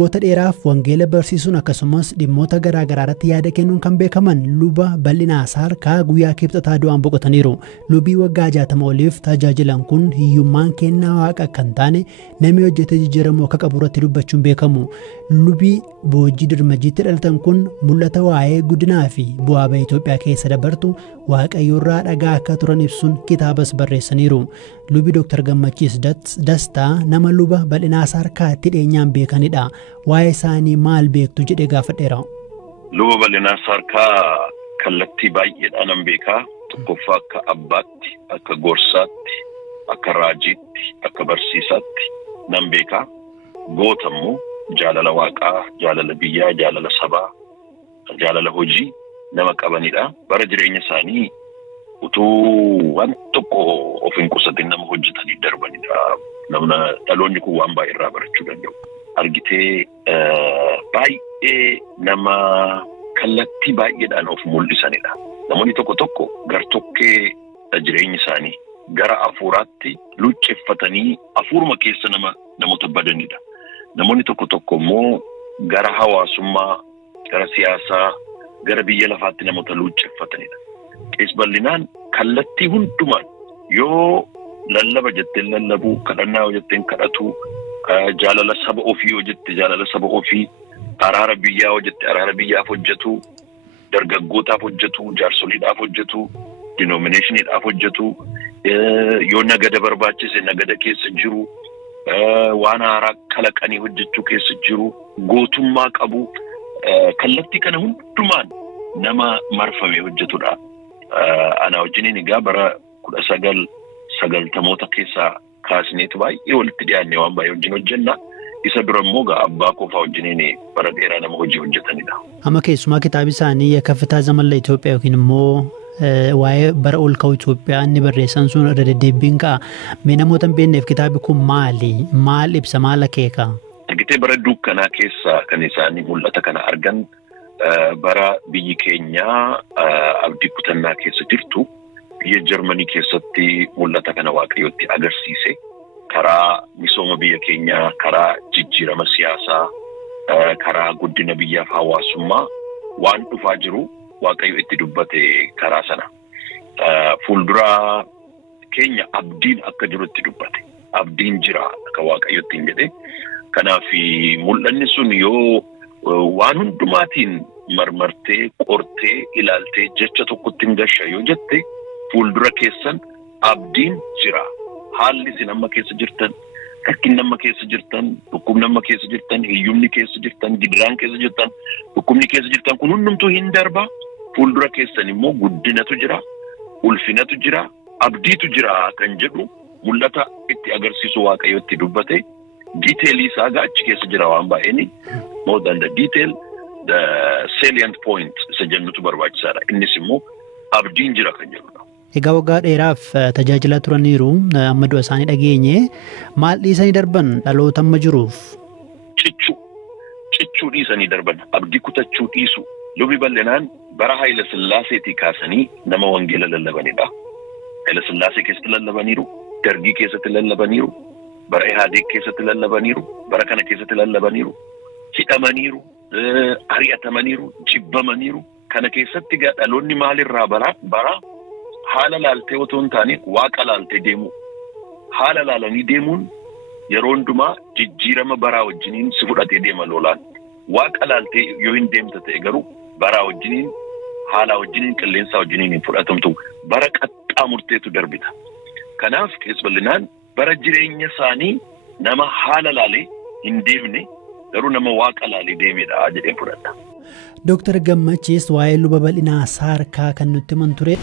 Goota dheeraaf wangeela barsiisuun akkasumas dhimmoota garaa garaatti yaada kennuun kan beekaman luba bal'inaa saarkaa guyyaa kibxataa du'aan boqotaniiru. Lubii waggaa 60 oliif tajaajilan kun hiyyummaan kennaa waaqa kan taane namni hojjetee jijjiiramuu akka qabu irratti dubbachuun beekamu. Lubii boojii dirmajiitti dhalatan kun mul'ata waa'ee guddinaa fi bu'aa ba'ii Itoophiyaa keessa dabartu waaqayyoorraa dhagaa akka turan ibsuun kitaabas barreessaniiru. Lubii Dr. Gammachiis Dastaa nama luba bal'inaa saarkaatti dhiyeenyaan beekanidha. Waa'ee isaanii maal beektu jedhee gaafadheera. Luba bal'inaa saarkaa kallattii baay'eedhaan nan beekaa. Tokkoffaa akka abbaatti, akka gorsaatti, akka raajiitti, akka barsiisaatti nan beekaa. Gootammoo jaalala waaqaa, jaalala biyyaa, jaalala sabaa, jaalala hojii nama qabanidha. Bara jireenya isaanii utuu waan tokko of hin qusatin nama hojjetanii darbanidha. Namni dhaloonni kun waan baay'ee irraa barachuu danda'u. Argitee baay'ee nama kallattii baay'eedhaan of mul'isanidha. Namoonni tokko tokko gartokkee jireenya isaanii gara afuuraatti lucceffatanii afuuruma keessa namoota badanidha. Namoonni tokko tokko immoo gara hawaasummaa, gara siyaasaa, gara biyya lafaatti namoota lucceffatanidha. Qees bal'inaan kallattii hundumaan yoo lallaba jetteen lallabuu, kadhannaa jetteen kadhatuu, jaalala saba ofii hojjette jaalala saba ofii, araara biyyaa hojjette araara biyyaaf hojjetu, dargaggootaaf hojjetu, jaarsoliidhaaf hojjetu, denominationidhaaf hojjetu, yoo nagada barbaachise nagada keessa jiru, waan haaraa kalaqanii hojjechuu keessa jiru, gootummaa qabu, kallattii kana hundumaan nama marfamee hojjetudha. Ana wajjiniin egaa bara 1990 keessaa kaasneetu baay'ee walitti dhiyaannee waan baay'ee wajjin hojjenna. Isa dura immoo abbaa qofaa wajjiniin bara dheeraa nama hojii hojjetanidha. Amma keessumaa kitaaba isaanii kaffitaa zamalla Itoophiyaa yookiin immoo waa'ee bara ol ka'uu Itoophiyaa inni barreessan sun irra deddeebiin ka'a. Mee namoota hin beekneef kitaabi kun maali? Maal ibsa? Maal akeeka? Argitee bara dukkanaa keessa kan isaanii mul'ata kana argan bara biyyi keenya abdii kutannaa keessa jirtu biyya Jarmanii keessatti mul'ata kana waaqayyootti agarsiise. Karaa misooma biyya keenyaa, karaa jijjiirama siyaasaa, karaa guddina biyyaaf hawaasummaa waan dhufaa jiru waaqayyo itti dubbate karaa sana. Fuuldura keenya abdiin akka jirutti dubbate. Abdiin jira akka waaqayyotti hin jedhe. Kanaaf mul'anni sun yoo waan hundumaatiin marmartee, qortee, ilaaltee jecha tokkotti hin gasha yoo jette fuuldura keessan abdiin jira. Haalli isin amma keessa jirtan, rakkinni amma keessa jirtan, dhukkubni amma keessa jirtan, hiyyumni keessa jirtan, gidiraan keessa jirtan, dhukkubni keessa jirtan kun hundumtuu hin darba. Fuuldura keessan immoo guddinatu jira, ulfinatu jira, abdiitu jira kan jedhu mul'ata itti agarsiisu waaqayyotti dubbate. Detailii isaa achi keessa jira waan baay'een. More than the detail, the salient point isa jennutu barbaachisaadha. Innis immoo abdiin jira kan jedhudha. Egaa waggaa dheeraaf tajaajilaa turaniiru amma du'a isaanii dhageenye maal dhiisanii darban dhaloota amma jiruuf? Cichuu dhiisanii darban, abdii kutachuu dhiisu. Lubii bal'inaan bara Haayila Sillaaseetii kaasanii nama wangeela lallabanidha. Haayila Sillaasee keessatti lallabaniiru, Dargii keessatti lallabaniiru, bara Ihaadeeg keessatti lallabaniiru, bara kana keessatti lallabaniiru, hidhamaniiru, ari'atamaniiru, jibbamaniiru. Kana keessatti dhaloonni maalirraa bara haala laaltee otoo hin taane waaqa laaltee deemu. Haala laalanii deemuun yeroo hundumaa jijjiirama baraa wajjiniin si fudhatee deema lolaan. Waaqa laaltee yoo hin deemta ta'e garuu baraa wajjiniin, haala wajjiniin, qilleensaa wajjiniin hin fudhatamtu. Bara qaxxaamurteetu darbita. Kanaaf qees bal'inaan bara jireenya isaanii nama haala laalee hin deemne garuu nama waaqa laalee deemedha jedhee fudhadha. Dr. Gammachiis waa'ee luba bal'inaa saarkaa kan nutti himan ture.